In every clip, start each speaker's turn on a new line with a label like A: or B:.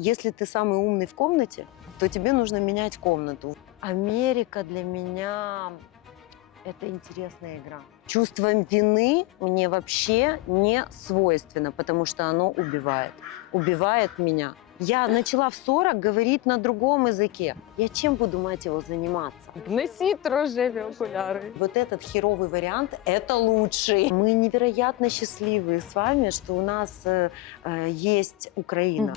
A: если ты самый умный в комнате, то тебе нужно менять комнату. Америка для меня это интересная игра. Чувство вины мне вообще не свойственно, потому что оно убивает. Убивает меня. Я начала в 40 говорить на другом языке. Я чем буду, мать его, заниматься?
B: Внесіть рожеві окуляри.
A: Вот этот херовый вариант – это лучший. Мы невероятно счастливы с вами, что у нас э, э, есть Украина.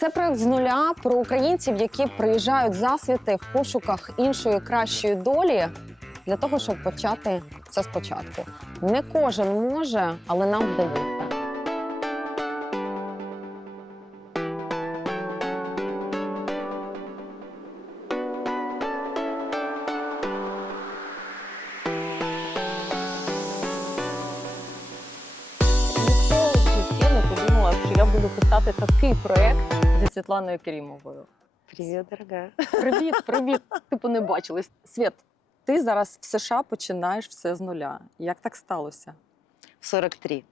B: Це проект з нуля про українців, які приїжджають засвіти в пошуках іншої кращої долі для того, щоб почати це спочатку. Не кожен може, але нам вдається. Світланою Керімовою.
A: Привет, дорогая.
B: Привіт, привіт. Типу не бачились. Світ, ти зараз в США починаєш все з нуля. Як так сталося?
A: В 43.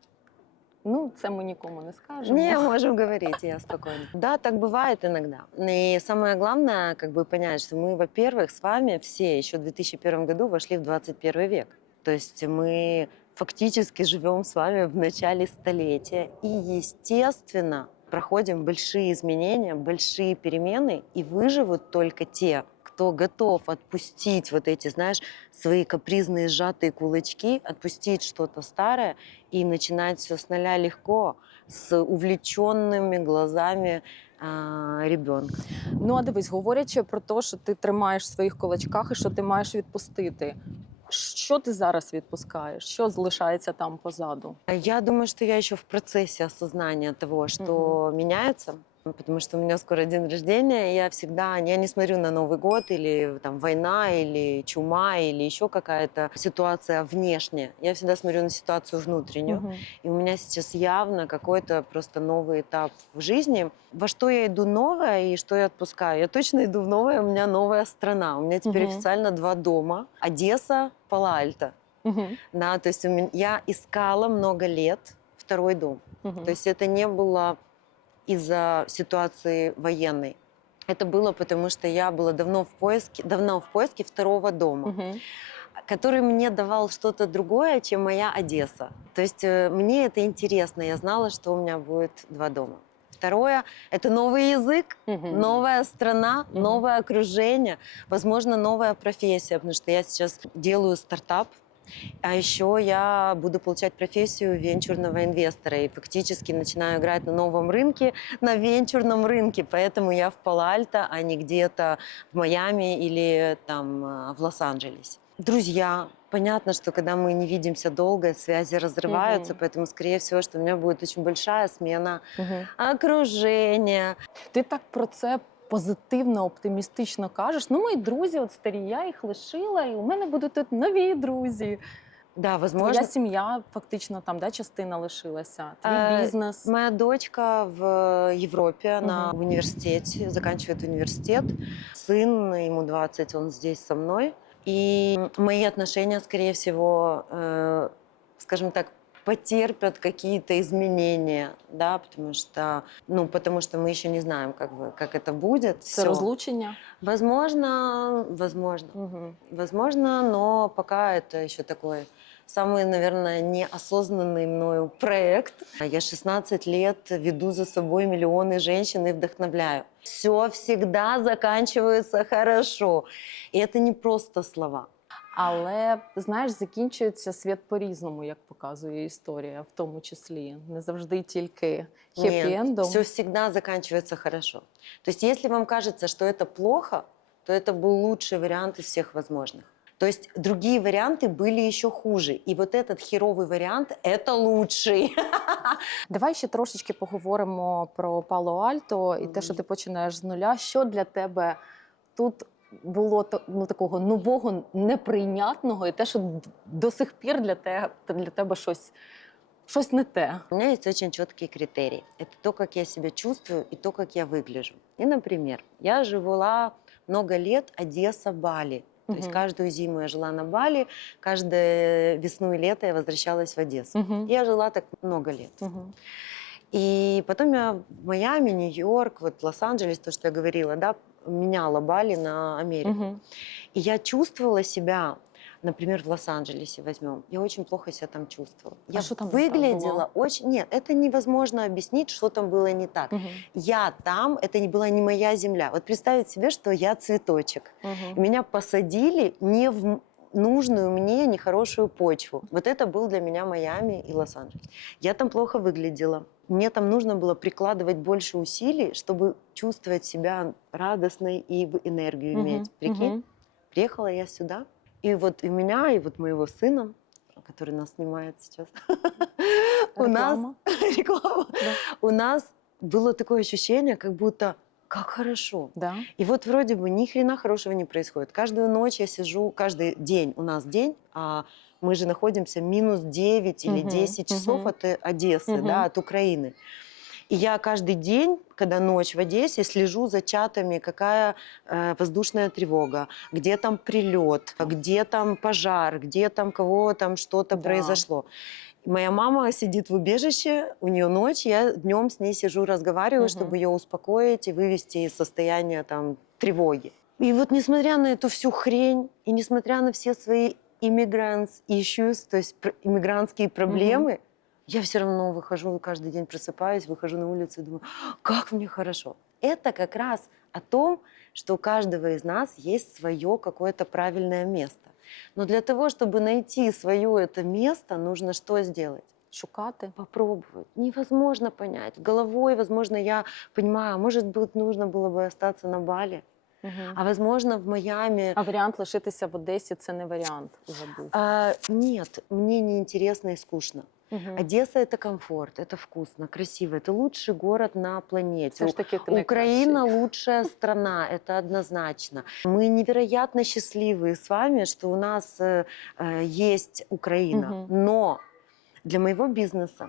B: Ну, це ми нікому не скажемо.
A: Не, можем говорить, я спокойно. Да, так бывает иногда. И самое главное, как бы понять, что мы, во-первых, с вами все еще в 2001 году вошли в 21 век. То есть мы фактически живем с вами в начале столетия. И, естественно, проходим большие изменения, большие перемены, и выживут только те, кто готов отпустить вот эти, знаешь, свои капризные сжатые кулачки, отпустить что-то старое и начинать все с нуля легко, с увлеченными глазами а, ребенка.
B: Ну, а дивись, говорячи про те, що ти тримаєш в своїх кулачках і що ти маєш відпустити. Що ти зараз відпускаєш? Що залишається там позаду?
A: Я думаю, что я еще в процессе осознания того, что меняется. Потому что у меня скоро день рождения, и я всегда, я не смотрю на Новый год или там война, или чума, или еще какая-то ситуация внешняя. Я всегда смотрю на ситуацию внутреннюю.
B: Мгм.
A: И у меня сейчас явно какой-то просто новый этап в жизни. Во что я иду новое и что я отпускаю? Я точно иду в новое, у меня новая страна. У меня теперь
B: Мгм.
A: официально два дома. Одесса, Пала-Альто.
B: Мгм.
A: Да, то есть у меня, я искала много лет второй дом.
B: Мгм.
A: То есть это не было из-за ситуации военной. Это было потому, что я была давно в поиске, давно в поиске второго дома
B: Мгм.
A: который мне давал что-то другое, чем моя Одесса. То есть э, мне это интересно, я знала, что у меня будет два дома. Второе – это новый язык,
B: Мгм.
A: новая страна,
B: Мгм.
A: новое окружение, возможно, новая профессия, потому что я сейчас делаю стартап, а еще я буду получать профессию венчурного инвестора и фактически начинаю играть на новом рынке, на венчурном рынке, поэтому я в Пало-Альто, а не где-то в Майами или там э, в Лос-Анджелесе. Друзья, понятно, что когда мы не видимся долго, связи разрываются,
B: Мгм.
A: поэтому, скорее всего, что у меня будет очень большая смена
B: Мгм.
A: окружения.
B: Ти так про це позитивно, оптимістично кажеш. Ну, мої друзі, от старі, я їх лишила, і у мене будуть тут нові друзі.
A: Да,
B: Твоя сім'я фактично там, да, частина лишилася. Твій
A: Е,
B: бізнес.
A: Моя дочка в Европе, она
B: Мгм.
A: в университете, заканчивает университет. Сын, ему 20, он здесь со мной. И мои отношения, скорее всего, э, скажем так, потерпят какие-то изменения, да, потому что, ну, потому что мы еще не знаем, как, бы, как это будет.
B: Це розлучення.
A: Возможно, возможно.
B: Угу.
A: Возможно, но пока это еще такой самый, наверное, неосознанный мною проект. Я 16 лет веду за собой миллионы женщин и вдохновляю. Все всегда заканчивается хорошо. И это не просто слова.
B: Але знаєш, закінчується світ по-різному, як показує історія, в тому числі. Не завжди тільки хеппі-ендом.
A: все всегда заканчивается хорошо. То есть если вам кажется, что это плохо, то это был лучший вариант из всех возможных. То есть другие варианты были еще хуже. И вот этот херовый вариант – это лучший.
B: Давай ще трошечки поговоримо про Пало Альто і те, що
A: Мгм.
B: ти починаєш з нуля. Що для тебе тут було ну, такого нового, неприйнятного, і те, що до сих пір для тебе, для тебе щось щось не те.
A: У меня есть очень четкие критерии. Это то, как я себя чувствую и то, как я выгляжу. И, например, я жила много лет Одесса, Бали. То есть каждую зиму я жила на Бали, каждую весну и лето я возвращалась в Одессу.
B: Мгм.
A: Я жила так много лет.
B: Мгм.
A: И потом я в Майами, Нью-Йорк, вот Лос-Анджелес, то, что я говорила, да, меняла Бали на Америку.
B: Мгм.
A: И я чувствовала себя, например, в Лос-Анджелесе возьмем, я очень плохо себя там чувствовала.
B: А
A: я
B: что там
A: выглядела
B: было?
A: очень... Нет, это невозможно объяснить, что там было не так.
B: Мгм.
A: Я там, это не была не моя земля. Вот представить себе, что я цветочек.
B: Мгм.
A: Меня посадили не в нужную мне нехорошую почву. Вот это был для меня Майами и Лос-Анджелес. Я там плохо выглядела. Мне там нужно было прикладывать больше усилий, чтобы чувствовать себя радостной и энергию
B: Мгм.
A: иметь. Прикинь,
B: Мгм.
A: приехала я сюда, и вот и меня, и вот моего сына, который нас снимает сейчас, у нас
B: Реклама.
A: у нас было такое ощущение, как будто как хорошо.
B: Да.
A: И вот вроде бы ни хрена хорошего не происходит. Каждую ночь я сижу, каждый день у нас день, а мы же находимся минус 9 или
B: Мгм,
A: 10 часов от э, Одессы, да, от Украины. И я каждый день, когда ночь в Одессе, слежу за чатами, какая э, воздушная тревога, где там прилет, где там пожар, где там кого там что-то
B: Да.
A: произошло. Моя мама сидит в убежище, у нее ночь, я днем с ней сижу, разговариваю,
B: Мгм.
A: чтобы ее успокоить и вывести из состояния там тревоги. И вот несмотря на эту всю хрень, и несмотря на все свои immigrants issues, то есть иммигрантские проблемы, я все равно выхожу, каждый день просыпаюсь, выхожу на улицу и думаю, как мне хорошо. Это как раз о том, что у каждого из нас есть свое какое-то правильное место. Но для того, чтобы найти свое это место, нужно что сделать?
B: Шукати.
A: Попробовать. Невозможно понять. Головой, возможно, я понимаю, а может быть, нужно было бы остаться на Бали,
B: Мгм.
A: а возможно, в Майами.
B: А варіант лишитися в Одесі це не варіант уже був.
A: А, нет, мне неинтересно и скучно.
B: Мгм.
A: Одесса это комфорт, это вкусно, красиво. Это лучший город на планете.
B: Все ж таки ти
A: Украина лучшая страна, это однозначно. Мы невероятно счастливы с вами, что у нас э, э, есть Украина.
B: Мгм.
A: Но для моего бизнеса,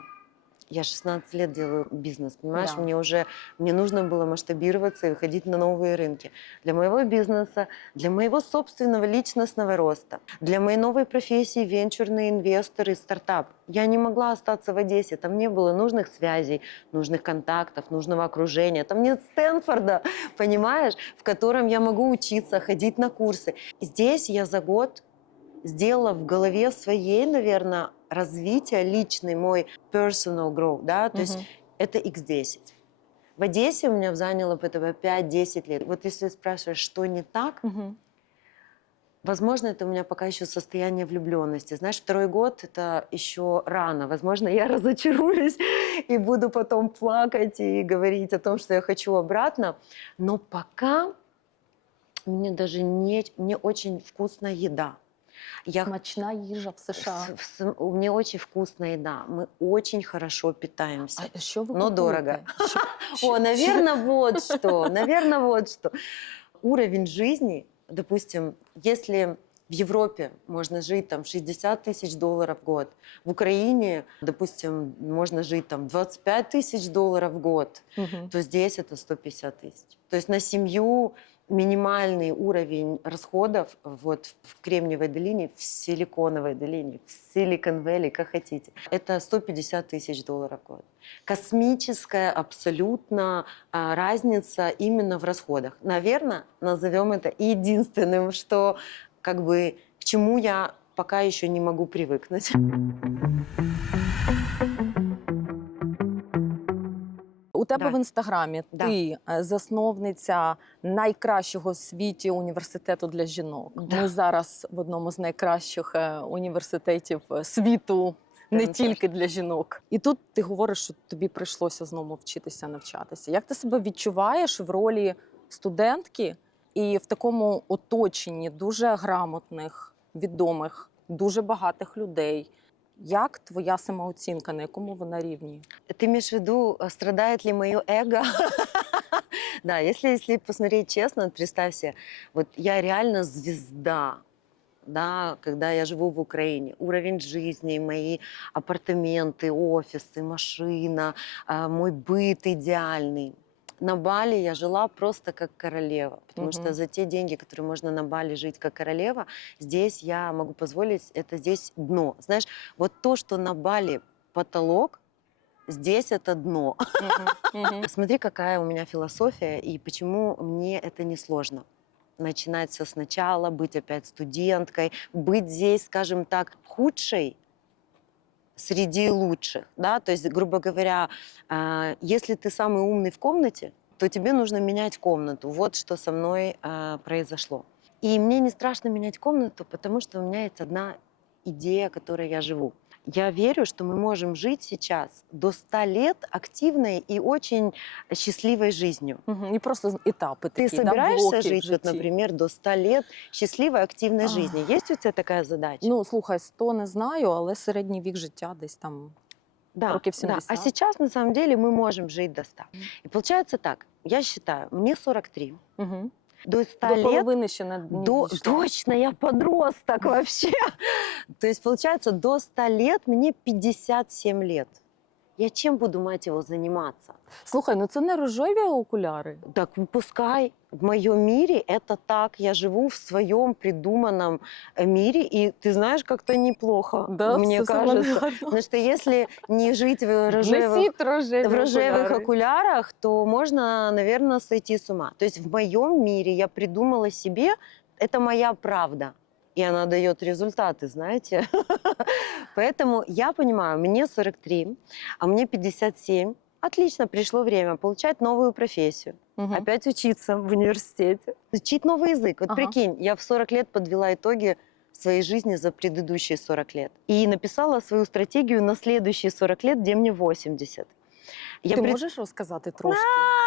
A: я 16 лет делаю бизнес, понимаешь,
B: Да.
A: мне уже мне нужно было масштабироваться и выходить на новые рынки. Для моего бизнеса, для моего собственного личностного роста, для моей новой профессии венчурный инвестор и стартап. Я не могла остаться в Одессе, там не было нужных связей, нужных контактов, нужного окружения. Там нет Стэнфорда, понимаешь, в котором я могу учиться, ходить на курсы. Здесь я за год сделала в голове своей, наверное, развитие личный мой personal growth, да, то есть
B: Мгм.
A: это x10. В Одессе у меня заняло этого 5-10 лет. Вот если спрашиваешь, что не так,
B: Мгм.
A: Возможно, это у меня пока еще состояние влюбленности. Знаешь, второй год это еще рано. Возможно, я разочаруюсь и буду потом плакать и говорить о том, что я хочу обратно. Но пока мне даже не, мне очень вкусная еда. Я
B: Смачна їжа в США.
A: с- с- у меня очень вкусная еда. Мы очень хорошо питаемся.
B: А що ви
A: Но
B: купуєте?
A: дорого.
B: Що-
A: О, наверное, вот что. Наверное, вот что. Уровень жизни, допустим, если в Европе можно жить там 60 тысяч долларов в год, в Украине, допустим, можно жить там 25 тысяч долларов в год,
B: Мгм.
A: то здесь это 150 тысяч. То есть на семью минимальный уровень расходов вот в Кремниевой долине, в Силиконовой долине, в Силикон Вэлли, как хотите, это 150 тысяч долларов в год. Космическая абсолютно а, разница именно в расходах. Наверное, назовем это единственным, что как бы к чему я пока еще не могу привыкнуть.
B: Тебе
A: Да.
B: в інстаграмі
A: Да.
B: ти е, засновниця найкращого в світі університету для жінок.
A: Да.
B: Ми зараз в одному з найкращих е, університетів е, світу. Не тільки для жінок, і тут ти говориш, що тобі прийшлося знову вчитися навчатися. Як ти себе відчуваєш в ролі студентки і в такому оточенні дуже грамотних, відомих, дуже багатих людей? Як твоя самооцінка, на якому вона рівні?
A: Ты имеешь в виду, а, страдает ли мое эго? Да, если, если посмотреть честно, вот представь себе, вот я реально звезда да, когда я живу в Украине, уровень жизни, мои апартаменты, офисы, машина, а, мой быт идеальный. На Бали я жила просто как королева, потому что
B: Мгм.
A: за те деньги, которые можно на Бали жить как королева, здесь я могу позволить, это здесь дно. Знаешь, вот то, что на Бали потолок, здесь это дно.
B: Мгм, мгм.
A: Смотри, какая у меня философия и почему мне это не сложно. Начинать все сначала, быть опять студенткой, быть здесь, скажем так, худшей среди лучших, да, то есть, грубо говоря, а, если ты самый умный в комнате, то тебе нужно менять комнату. Вот что со мной а, произошло. И мне не страшно менять комнату, потому что у меня есть одна идея, которой я живу. Я верю, что мы можем жить сейчас до 100 лет активной и очень счастливой жизнью.
B: Мгм. І просто з- етапи
A: Ты
B: такі, да,
A: собираешься
B: блоки в
A: жить, вот,
B: житті?
A: например, до 100 лет счастливой, активной
B: Ах.
A: жизни? Есть у тебя такая задача?
B: Ну, слухай, 100 не знаю, але середній вік життя десь там.
A: да,
B: років
A: да.
B: 70.
A: А сейчас, на самом деле, мы можем жить до 100.
B: Мгм.
A: И получается так, я считаю, мне 43,
B: Угу.
A: до 100
B: До
A: лет
B: не
A: До,
B: дійшла.
A: точно, я подросток вообще. То есть, получается, до 100 лет мне 57 лет. Я чем буду, мать его, заниматься?
B: Слухай, ну це не рожеві окуляри.
A: Так пускай в моем мире это так. Я живу в своем придуманном э, мире, и ты знаешь, как-то неплохо,
B: Да,
A: мне
B: все
A: кажется.
B: гарно.
A: Потому что если не жить в рожевых,
B: Носіть рожеві
A: в рожевых
B: окуляри.
A: окулярах, то можно, наверное, сойти с ума. То есть в моем мире я придумала себе, это моя правда. И она дает результаты, знаете. Поэтому я понимаю, мне 43, а мне 57. Отлично, пришло время получать новую профессию.
B: Мгм.
A: Опять учиться в университете. Учить новый язык. Вот
B: Ага.
A: прикинь, я в 40 лет подвела итоги своей жизни за предыдущие 40 лет. И написала свою стратегию на следующие 40 лет, где мне 80. Я
B: Ти
A: пред-
B: можеш розказати трошки?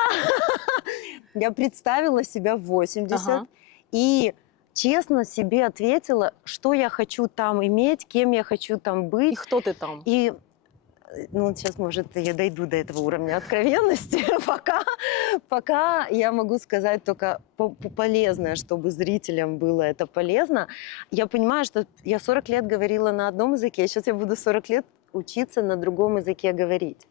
A: я представила себя в 80
B: Ага.
A: и честно себе ответила, что я хочу там иметь, кем я хочу там быть.
B: хто ти там?
A: И э, ну, сейчас, может, я дойду до этого уровня откровенности. пока, пока я могу сказать только по- по- полезное, чтобы зрителям было это полезно. Я понимаю, что я 40 лет говорила на одном языке, а сейчас я буду 40 лет учиться на другом языке говорить.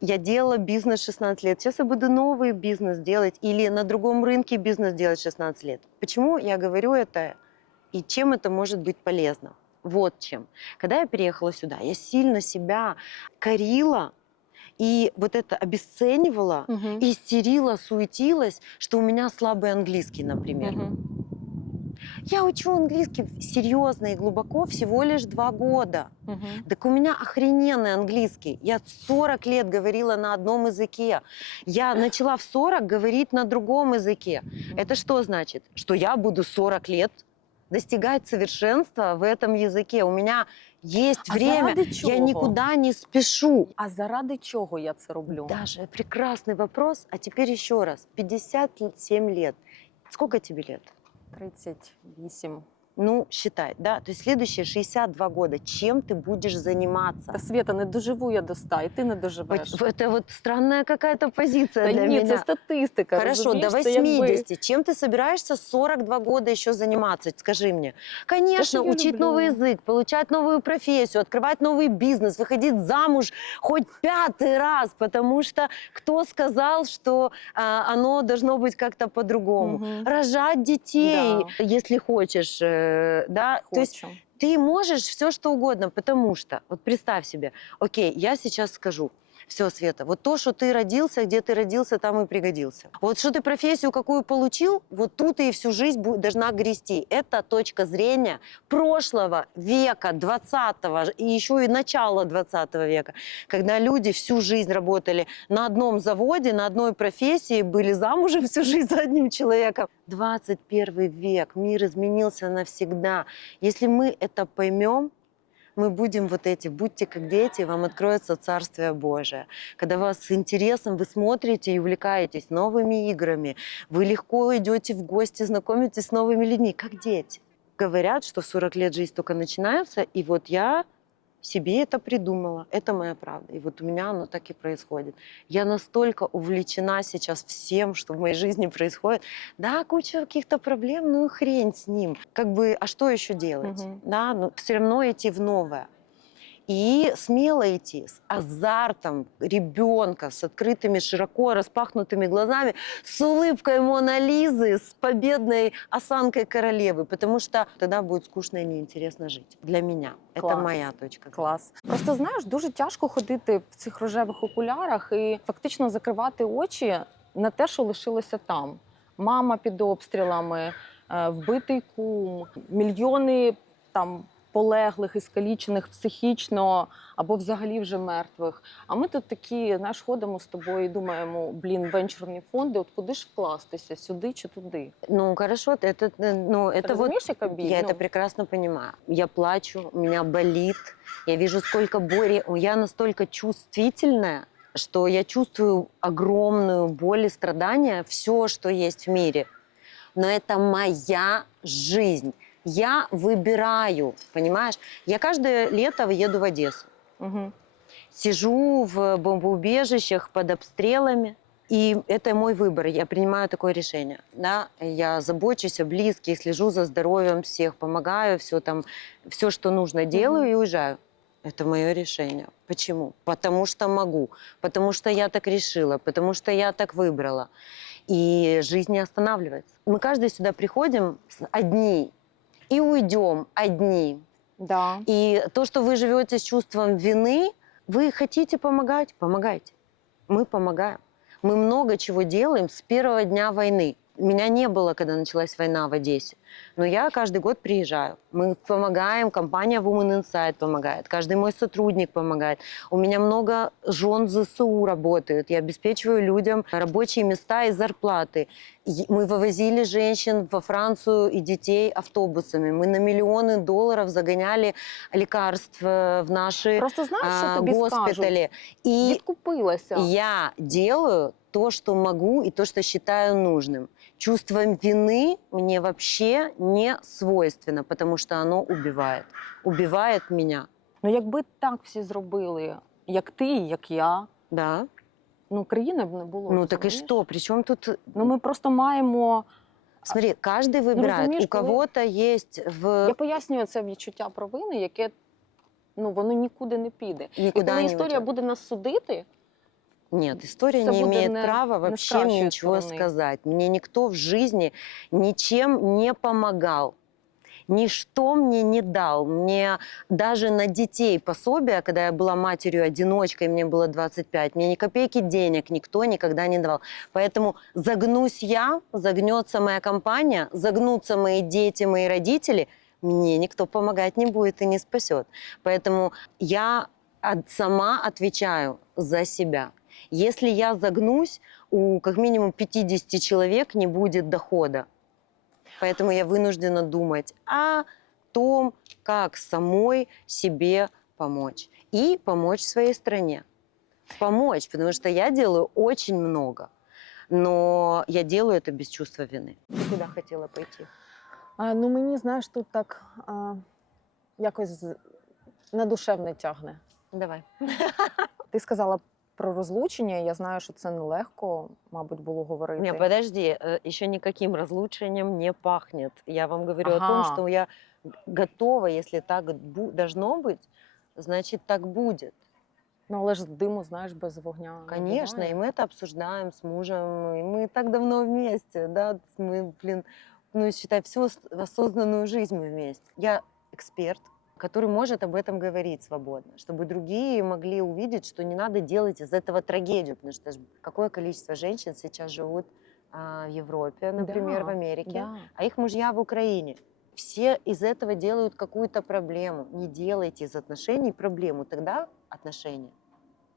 A: Я делала бизнес 16 лет, сейчас я буду новый бизнес делать или на другом рынке бизнес делать 16 лет. Почему я говорю это и чем это может быть полезно? Вот чем. Когда я переехала сюда, я сильно себя корила и вот это обесценивала,
B: Мгм.
A: истерила, суетилась, что у меня слабый английский, например.
B: Мгм.
A: Я учу английский серьезно и глубоко всего лишь два года.
B: Мгм.
A: Так у меня охрененный английский. Я 40 лет говорила на одном языке. Я начала в 40 говорить на другом языке. Это что значит? Что я буду 40 лет достигать совершенства в этом языке. У меня есть
B: А
A: время. Я никуда не спешу.
B: А заради чого я це роблю?
A: Даже прекрасный вопрос. А теперь еще раз. 57 лет. Сколько тебе лет?
B: 38
A: Ну, считай, да? То есть следующие 62 года. Чем ты будешь заниматься?
B: Та Свята, не доживу я до 100, і ти не доживеш.
A: Вот Это вот странная какая-то позиция
B: Та
A: для
B: ні,
A: меня.
B: це статистика.
A: Хорошо,
B: розумієш?
A: до
B: Це якби-
A: 80. Чем ты собираешься 42 года еще заниматься? Скажи мне. Конечно,
B: что я
A: учить
B: люблю.
A: новый язык, получать новую профессию, открывать новый бизнес, выходить замуж хоть пятый раз, потому что кто сказал, что а, оно должно быть как-то по-другому?
B: Мгм.
A: Рожать детей, если хочешь, э, да. То есть ты можешь все что угодно, потому что, вот представь себе, окей, я сейчас скажу, все, Света, вот то, что ты родился, где ты родился, там и пригодился. Вот что ты профессию какую получил, вот тут и всю жизнь должна грести. Это точка зрения прошлого века, 20-го, и еще и начала 20 века, когда люди всю жизнь работали на одном заводе, на одной профессии, были замужем всю жизнь за одним человеком. 21 век, мир изменился навсегда. Если мы это поймем, мы будем вот эти, будьте как дети, вам откроется Царствие Божие. Когда вас с интересом вы смотрите и увлекаетесь новыми играми, вы легко идете в гости, знакомитесь с новыми людьми, как дети. Говорят, что в 40 лет жизнь только начинается, и вот я себе это придумала, это моя правда. И вот у меня оно так и происходит. Я настолько увлечена сейчас всем, что в моей жизни происходит. Да, куча каких-то проблем, ну хрень с ним. Как бы, а что еще делать?
B: Мгм.
A: Да, но все равно идти в новое. И смело идти с азартом ребенка, с открытыми, широко распахнутыми глазами, с улыбкой Мона Лизы, с победной осанкой королевы, потому что тогда будет скучно и неинтересно жить. Для меня. Это
B: Класс.
A: моя точка. зрения.
B: Клас. Просто знаєш, дуже тяжко ходити в цих рожевих окулярах і фактично закривати очі на те, що лишилося там. Мама під обстрілами, е, вбитий кум, мільйони там полеглих і скалічених психічно або взагалі вже мертвих. А ми тут такі, знаєш, ходимо з тобою і думаємо: блін, венчурні фонди, от куди ж вкластися, сюди чи туди?
A: Ну, хорошо, это, э, ну, это вот
B: Розумієш, яка біль?
A: Я
B: Ну,
A: это прекрасно понимаю. Я плачу, у меня болит. Я вижу, сколько боли. Я настолько чувствительная, что я чувствую огромную боль и страдания, все, что есть в мире. Но это моя жизнь. Я выбираю, понимаешь? Я каждое лето еду в Одессу.
B: Угу.
A: Сижу в бомбоубежищах под обстрелами. И это мой выбор. Я принимаю такое решение. Да? Я забочусь о близких, слежу за здоровьем всех, помогаю, все там, все, что нужно, делаю
B: Мгм.
A: и уезжаю. Это мое решение. Почему? Потому что могу, потому что я так решила, потому что я так выбрала. И жизнь не останавливается. Мы каждый сюда приходим одни и уйдем одни.
B: Да.
A: И то, что вы живете с чувством вины, вы хотите помогать, помогайте. Мы помогаем. Мы много чего делаем с первого дня войны. Меня не было, когда началась война в Одессе. Но я каждый год приезжаю. Мы помогаем, компания Women Insight помогает, каждый мой сотрудник помогает. У меня много жен ЗСУ работают. Я обеспечиваю людям рабочие места и зарплаты. И Мы вывозили женщин во Францию и детей автобусами. Мы на миллионы долларов загоняли лекарств э, в наши
B: Просто знаєш, що
A: а,
B: тобі скажуть?
A: госпитали. И
B: Відкупилася.
A: я делаю то, что могу и то, что считаю нужным. Чувство вины мне вообще не свойственно, потому что оно убивает. Убивает меня.
B: Ну, якби так всі зробили, як ти, як я,
A: Да.
B: Ну країни б не було.
A: Ну так и
B: розумієш?
A: что? Причем тут
B: Ну ми просто маємо.
A: Смотри, каждый выбирает.
B: разумеешь,
A: У
B: коли-
A: кого-то есть в
B: Я пояснюю це відчуття провини, яке ну воно нікуди не піде. І
A: никуда
B: коли
A: не
B: історія
A: уйдет.
B: буде нас судити,
A: Нет, история
B: Це
A: не имеет
B: не-
A: права
B: не
A: вообще мне
B: кращої
A: ничего
B: сторони.
A: сказать. Мне никто в жизни ничем не помогал. Ничто мне не дал. Мне даже на детей пособия, когда я была матерью-одиночкой, мне было 25, мне ни копейки денег никто никогда не давал. Поэтому загнусь я, загнется моя компания, загнутся мои дети, мои родители, мне никто помогать не будет и не спасет. Поэтому я от- сама отвечаю за себя. Если я загнусь, у как минимум 50 человек не будет дохода. Поэтому я вынуждена думать о том, как самой себе помочь. И помочь своей стране. Помочь, потому что я делаю очень много. Но я делаю это без чувства вины. Ты куда хотела пойти?
B: а, ну мені знаєш, тут так а, якось з- на душевне тягне.
A: Давай.
B: Ти сказала про розлучення. Я знаю, що це нелегко, мабуть, було говорити.
A: Не, подожди, э, еще никаким разлучением не пахнет. Я вам говорю о том,
B: Ага.
A: что я готова, если так должно быть, значит так будет.
B: Ну але ж диму, знаєш, без вогня. не
A: Конечно, и мы это обсуждаем с мужем, и мы так давно вместе, да, мы, блин, ну, считай, всю ос- осознанную жизнь мы вместе. Я эксперт, который может об этом говорить свободно, чтобы другие могли увидеть, что не надо делать из этого трагедию, потому что какое количество женщин сейчас живут а, в Европе, например, в
B: Да,
A: Америке,
B: Да.
A: а их мужья в Украине. Все из этого делают какую-то проблему. Не делайте из отношений проблему, тогда отношения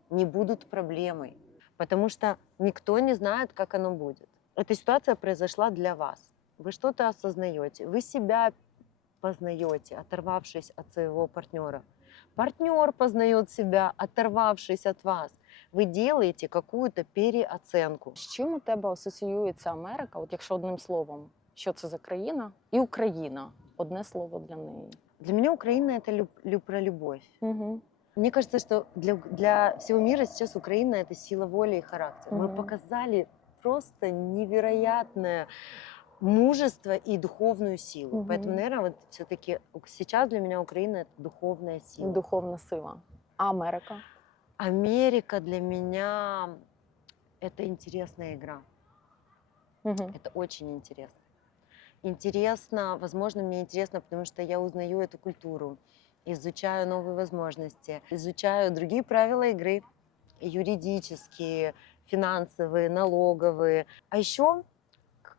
A: не будут проблемой, потому что никто не знает, как оно будет. Эта ситуация произошла для вас. Вы что-то осознаете, вы себя познаете, оторвавшись от своего партнера. Партнер познает себя, оторвавшись от вас. Вы делаете какую-то переоценку.
B: З чим у тебе асоціюється Америка? От якщо одним словом, що це за країна? І Україна одне слово для неї.
A: Для меня Украина это люб- лю- про любовь.
B: Угу.
A: Мне кажется, что для, для всего мира сейчас Украина это сила воли и характер. Мы
B: Мгм.
A: показали просто невероятное Мужество и духовную силу. Поэтому,
B: Мгм.
A: наверное, вот все-таки сейчас для меня Украина это духовная сила.
B: Духовна сила. А Америка?
A: Америка для меня это интересная игра.
B: Угу.
A: Это очень интересно. Интересно, возможно, мне интересно, потому что я узнаю эту культуру, изучаю новые возможности, изучаю другие правила игры, юридические, финансовые, налоговые. А еще,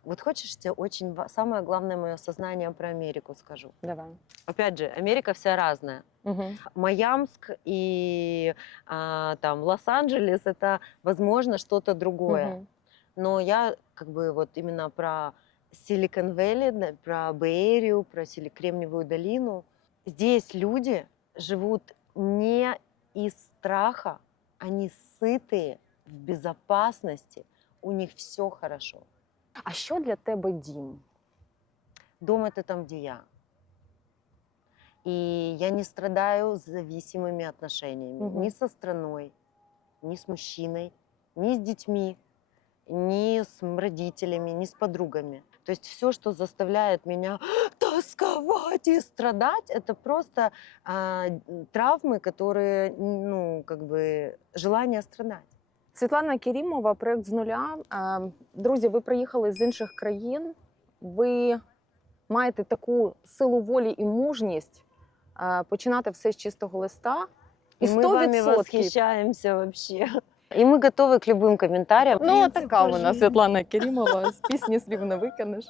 A: вот хочешь, тебе очень самое главное мое сознание про Америку скажу.
B: Давай.
A: Опять же, Америка вся разная.
B: Угу.
A: Майамск и а, там Лос-Анджелес это, возможно, что-то другое. Но я как бы вот именно про Силикон Вэлли, про Бэйрию, про Кремниевую долину. Здесь люди живут не из страха, они сытые, в безопасности, у них все хорошо.
B: А що для тебе дім?
A: Дом это там, где я. И я не страдаю зависимыми отношениями
B: Мгм.
A: ни со страной, ни с мужчиной, ни с детьми, ни с родителями, ни с подругами. То есть все, что заставляет меня тосковать и страдать, это просто а, травмы, которые, ну, как бы, желание страдать.
B: Світлана Керімова, проект з нуля. Е, Друзі, ви приїхали з інших країн. Ви маєте таку силу волі і мужність е, починати все з чистого листа. І
A: мы вами
B: 100%.
A: восхищаемся вообще. И мы готовы к любым комментариям.
B: Ну,
A: Принцип
B: така
A: по
B: вона
A: жизни.
B: Світлана Керімова. З пісні слів не викинеш.